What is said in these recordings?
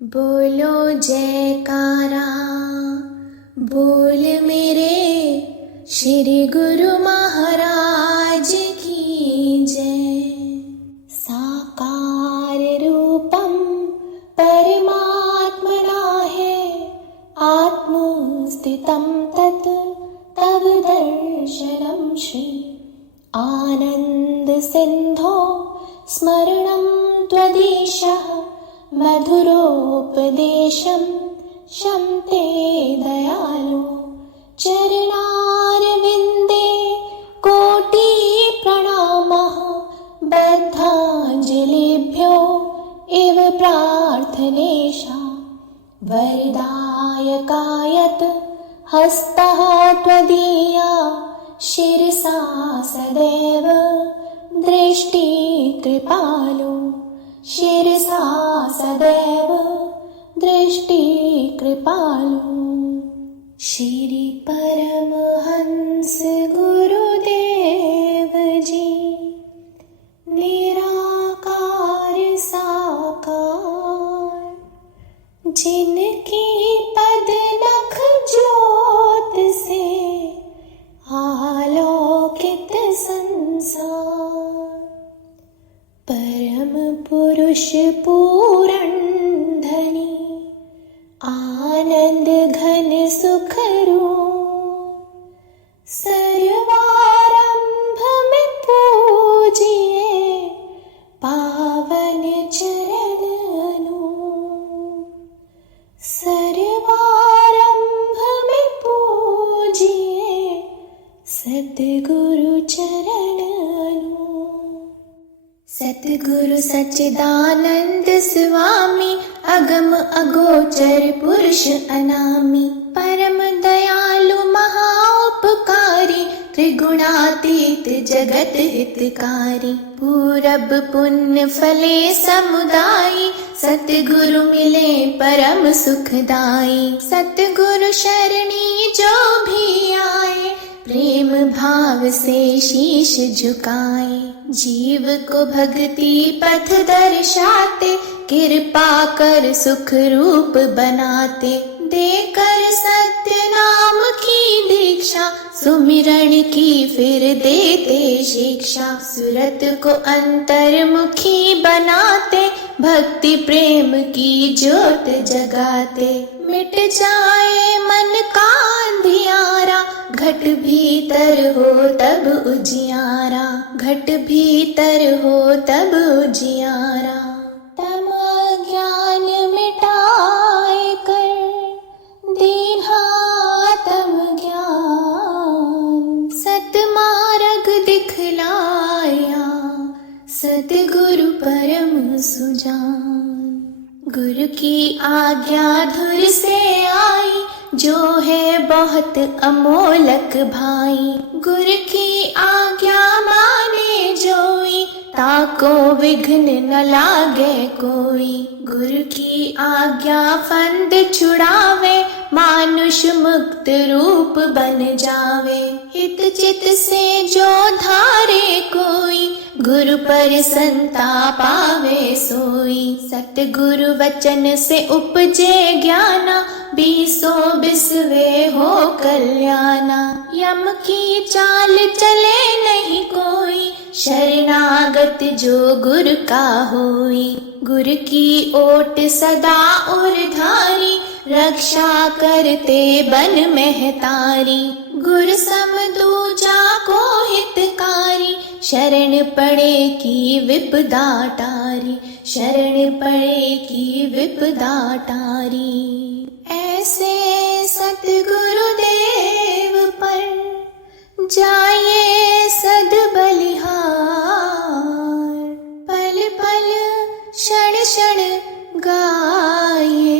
बोलो जयकारा, बोल मेरे श्री गुरु महाराज की जय। साकार रूपम परमात्मना है, आत्मस्थितं तत् तव दर्शनं श्री। आनंद सिंधो स्मरणं त्वदीशः, मधुरोपदेशं शम्ते दयालो। चरणारविन्दे कोटि प्रणामः, बद्धाञ्जलिभ्यो इव प्रार्थनेशा। वरदायकायत हस्तः त्वदीया, शिरसा सदैव दृष्टिकृपालो। शिरसा सदैव दृष्टिकृपालो। श्री परमहंस गुरुदेव जी, निराकार साकार, जिनकी पद नख ज्योत से आलोकित संसार। परम पुरुष पूरण धनी, आनंद घन सुख रूप। सर्वारंभ में पूजिए पावन चरण अनूप। सर्वारंभ में पूजिए सद्गुरु चरण अनूप। सद्गुरु सच्चिदानंद स्वामी, अगम अगोचर पुरुष अनामी। परम दयालु महाउपकारी, त्रिगुणातीत जगत हितकारी। पूरब पुण्य फले समुदायी, सतगुरु मिले परम सुखदाई। सतगुरु शरणी जो भी आए, प्रेम भाव से शीश झुकाए। जीव को भक्ति पथ दर्शाते, कृपा कर सुख रूप बनाते। देकर सत्य नाम की दीक्षा, सुमिरण की फिर देते शिक्षा। सुरत को अंतर्मुखी बनाते, भक्ति प्रेम की ज्योत जगाते। मिट जाए मन का अंधियारा, घट भीतर हो तब उजियारा। घट भीतर हो तब उजियारा। तम ज्ञान मिटाए कर दीन्हा तम ज्ञान। सतमार्ग दिखलाया, सतगुरु परम सुजान। गुरु की आज्ञा धुर से आई, जो है बहुत अमोलक भाई। गुरु की आज्ञा माने जोई, ताको विघ्न न लागे कोई। गुरु की आज्ञा फंद छुड़ावे, मानुष मुक्त रूप बन जावे। हित चित से जो धारे कोई, गुरु पर संताप आवे सोई। सतगुरु वचन से उपजे ज्ञाना, बीसो बिसवे हो कल्याणा। यम की चाल चले नहीं कोई, शरणागत जो गुरु का होई। गुरु की ओट सदा उरधारी, रक्षा करते बन महतारी। गुरु सम दूजा को हितकारी, शरण पड़े की विपदा टारी। शरण पड़े की विपदा टारी। ऐसे सतगुरु देव पर जाए सद बलिहार। पल पल क्षण क्षण गाए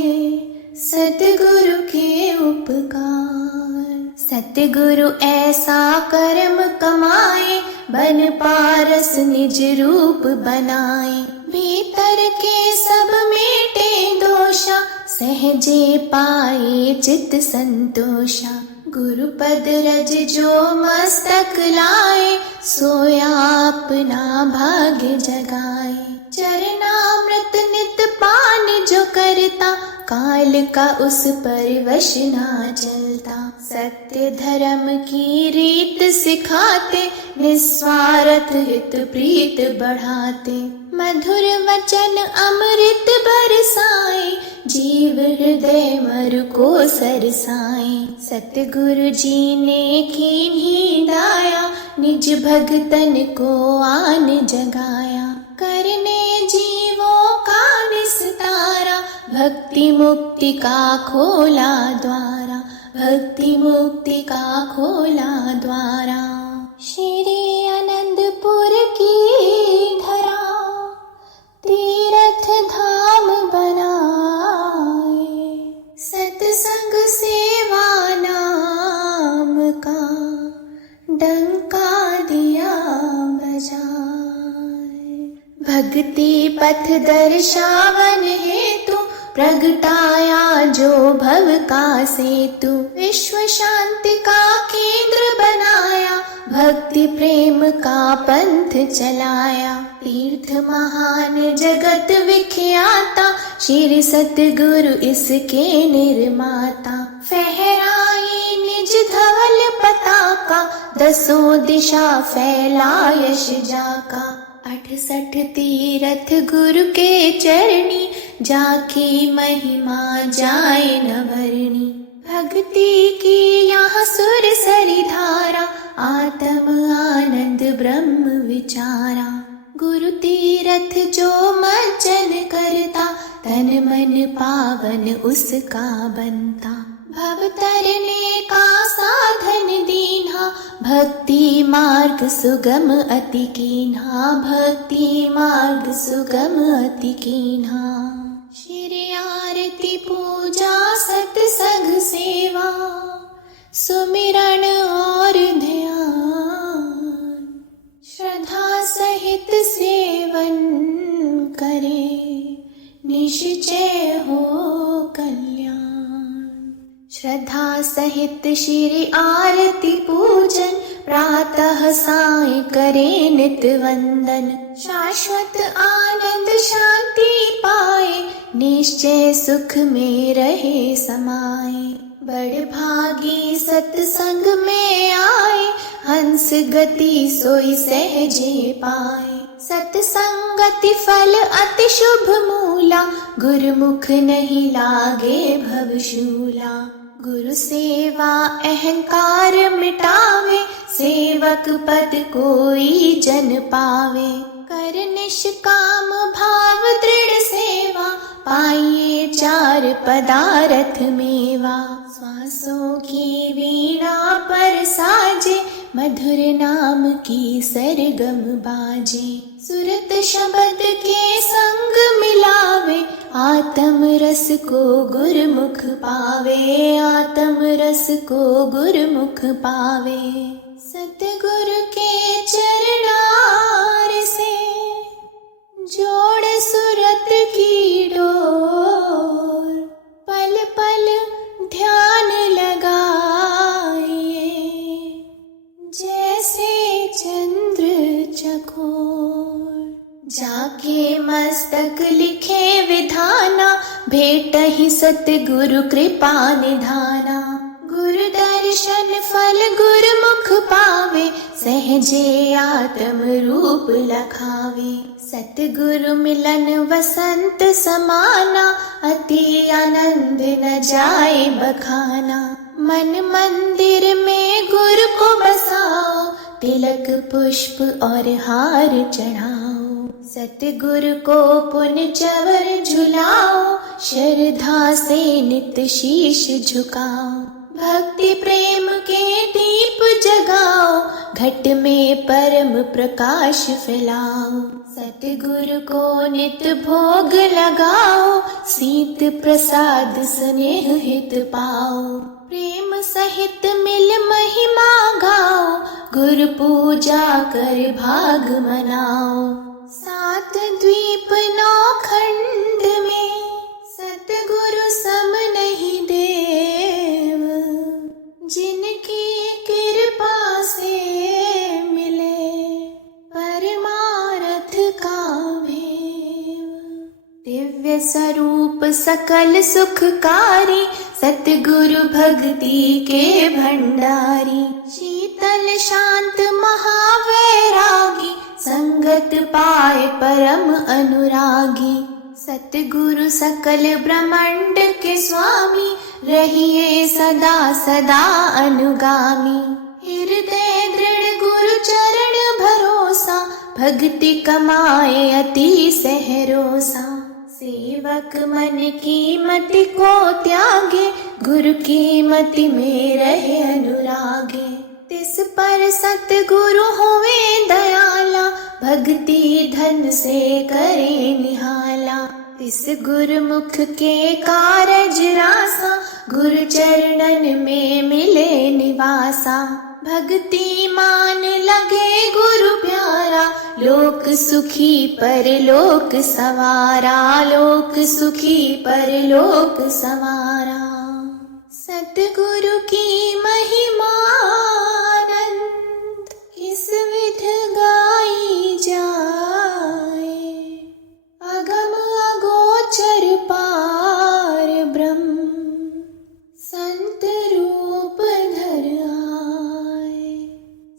सतगुरु के उपकार। सतगुरु ऐसा कर्म कमाए, बन पारस निज रूप बनाए। भीतर के सब मेटे दोषा, सहजे पाए चित संतोषा। गुरु पद रज जो मस्तक लाए, सोया अपना भाग्य जगाए। चरणामृत नित पान जो करता, काल का उस पर वश ना चलता। सत्य धर्म की रीत सिखाते, निस्वार्थ हित प्रीत बढ़ाते। मधुर वचन अमृत बरसाए, जीव हृदय मरु को सरसाए। सतगुरु जी ने कीन्ही दाया, निज भगतन को आन जगाया। करने जीवों का निस्तारा, भक्ति मुक्ति का खोला द्वारा, भक्ति मुक्ति का खोला द्वारा। श्री आनंदपुर की धरा, तीर्थ धाम बनाए। सत्संग सेवा नाम का डंका दिया बजाए। भक्ति पथ दर्शावन हेतु, प्रगटाया जो भव का सेतु। विश्व शांति का केंद्र बनाया, भक्ति प्रेम का पंथ चलाया। तीर्थ महान जगत विख्याता, श्री सतगुरु इसके निर्माता। फहराई निज धवल पताका, दसों दिशा फैला यश जाका। 68 तीरथ गुरु के चरणी, जाकी महिमा जाए न वर्णी। भक्ति की यहाँ सुर सरी धारा, आत्म आनंद ब्रह्म विचारा। गुरु तीरथ जो मज्जन करता, तन मन पावन उसका बनता। भव तरने का साधन दीन्हा, भक्ति मार्ग सुगम अति कीन्हा। भक्ति मार्ग सुगम अति कीन्हा। श्री आरती पूजा सत्संग सेवा, सुमिरन और ध्यान। श्रद्धा सहित सेवन करे, निश्चय हो कल्याण। श्रद्धा सहित श्री आरती पूजन, प्रातः साय करे नित वंदन। शाश्वत आनंद शांति पाए, निश्चय सुख में रहे समाये। बड़ भागी सत्संग में आए, हंस गति सोई सहजे पाए। सत्संगति फल अति शुभ मूला, गुरुमुख नहीं लागे भवशूला। गुरु सेवा अहंकार मिटावे, सेवक पद कोई जन पावे। कर निष्काम भाव दृढ़ सेवा, पाइए चार पदारथ मेवा। श्वासों की वीणा पर साजे, मधुर नाम की सरगम बाजे। सुरत शब्द के संग मिलावे, आत्म रस को गुरुमुख पावे। आत्म रस को गुरुमुख पावे। सतगुरु के चरणार से, जोड़ सुरत की डोर। पल पल ध्यान लगाइए, जैसे चंद्र चकोर। जाके मस्तक लिखे विधाना, भेटहि सतगुरु कृपा निधाना। गुरु दर्शन फल गुरुमुख पावे, सहजे आत्म रूप लखावे। सतगुरु मिलन वसंत समाना, अति आनंद न जाए बखाना। मन मंदिर में गुरु को बसाओ, तिलक पुष्प और हार चढ़ाओ। सतगुरु को पुन चवर झुलाओ, श्रद्धा से नित शीश झुकाओ। भक्ति प्रेम के दीप जगाओ, घट में परम प्रकाश फैलाओ। सतगुरु को नित भोग लगाओ, शीत प्रसाद स्नेह हित पाओ। प्रेम सहित मिल महिमा गाओ, गुरु पूजा कर भाग मनाओ। 7 द्वीप 9 खंड में, सतगुरु सम नहीं देव। जिनकी कृपा से मिले परमार्थ का भेद। सकल सुखकारी, सतगुरु भक्ति के भंडारी। शीतल शांत महावैरागी, संगत पाए परम अनुरागी। सतगुरु सकल ब्रह्मांड के स्वामी, रहिए सदा सदा अनुगामी। हृदय दृढ़ गुरु चरण भरोसा, भक्ति कमाए अति सहरोसा। सेवक मन की मति को त्यागे, गुरु की मति में रहे अनुरागे। तिस पर सतगुरु होवे दयाला, भक्ति धन से करे निहाला। तिस गुरुमुख के कारज रासा, गुरु चरणन में मिले निवासा। भक्ति मान लगे गुरु प्यारा, लोक सुखी परलोक सवारा। लोक सुखी परलोक सवारा। सतगुरु की महिमा अनंत, किस विध गाई जाए। अगम अगोचर पार ब्रह्म, संत रूप धर आए।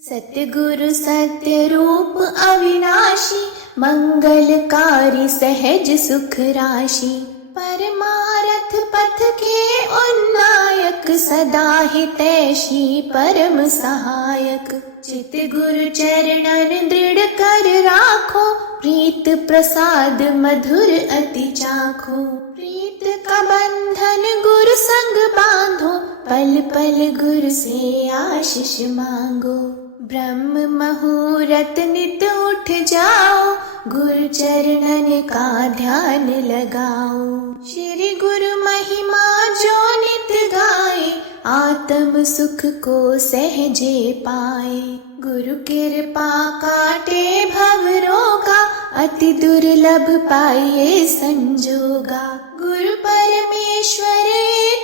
सतगुरु सत्य रूप अविनाशी, मंगलकारी सहज सुख राशि। परमारथ पथ के उन्नायक, सदा हितैषी परम सहायक। चित गुरु चरणन दृढ़ कर राखो, प्रीत प्रसाद मधुर अति चाखो। प्रीत का बंधन गुरु संग बांधो, पल पल गुरु से आशीष मांगो। ब्रह्म मुहूर्त नित उठ जाओ, गुरु चरणन का ध्यान लगाओ। श्री गुरु महिमा जो नित गाए, आत्म सुख को सहजे पाए। गुरु कृपा काटे भव रोगा, अति दुर्लभ पाइए संजोगा। गुरु परमेश्वर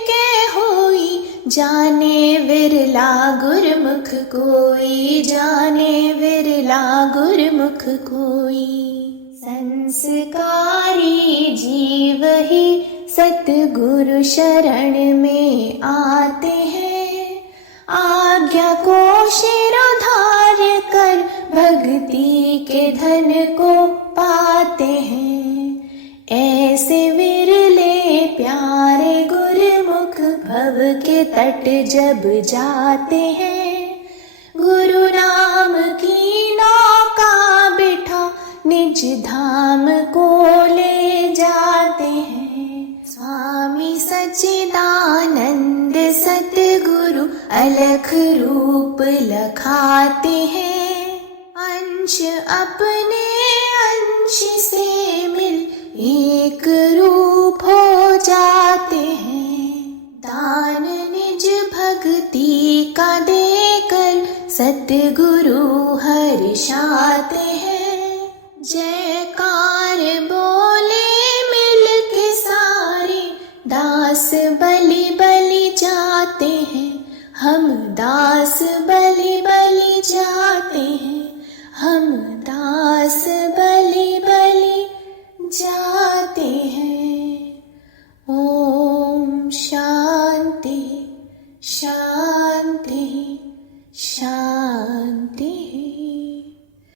के होई, जाने विरला गुरुमुख कोई। जाने विरला गुरुमुख कोई। संस्कारी जीव ही सतगुरु शरण में आते हैं, आज्ञा को शिरोधार्य कर भक्ति के धन को पाते हैं। ऐसे विरले प्यारे गुरुमुख भव के तट जब जाते हैं, गुरु नाम की नौका बिठा निज धाम को ले जाते हैं। स्वामी सच्चिदानंद सतगुरु अलख रूप लखाते हैं। अंश अपने अंश से मिल एक रूप हो जाते हैं। दान निज भक्ति का देकर सतगुरु हर्षाते हैं। जयकार बोले मिल के सारे, दास बलि बलि जाते हैं। हम दास बलि बलि जाते